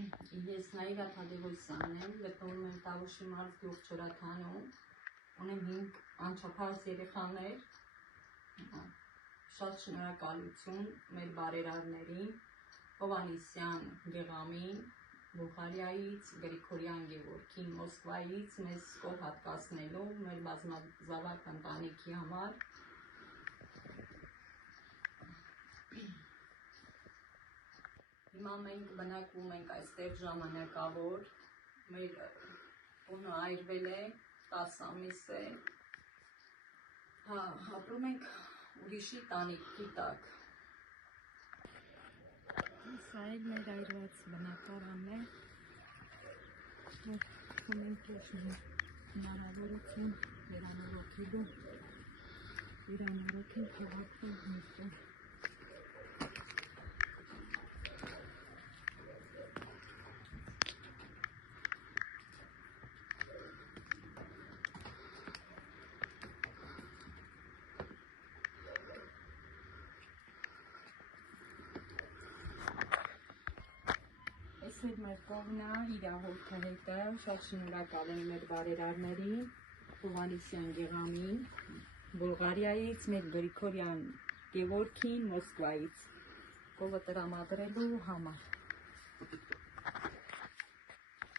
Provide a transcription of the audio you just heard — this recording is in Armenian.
Ես Նաիրա Թադևոսյանն եմ, գտնվում եմ Տավուշի մարզ գյուղ Չորաքանում, ունեմ 5 անչափահաս երեխաներ, շատ շնորհակալություն մեր բարերարներին, Հովհաննիսյան Գեղամին, Բուլղարիայից, Գրիգորյան Գևորգին, Մոսկվայից մեզ կողմ հատկացնելու մեր բազմազավակ ընտանիքի համար։ Հիմա մենք բնակվում ենք այստեղ ժամանակավոր, մեր տունը այրվել է, 10 ամիս է, ապրում ենք ուրիշի տանիքի տակ։ Սա էլ մեր այրված բնակարանն է, ունենք հնարավորություն վերանորոգելու, իրանորոգել քաղաքում մեկտեղ։ Այս էր մեր կողմնա, իր հորթը հետը, շատ շնորհակալ եմ մեր բարերարներին, Հովհաննիսյան Գեղամին, Բուլղարիայից, մեր Գրիգորյան Գևորգին, Մոսկվայից, կովը տրամադրելու համար։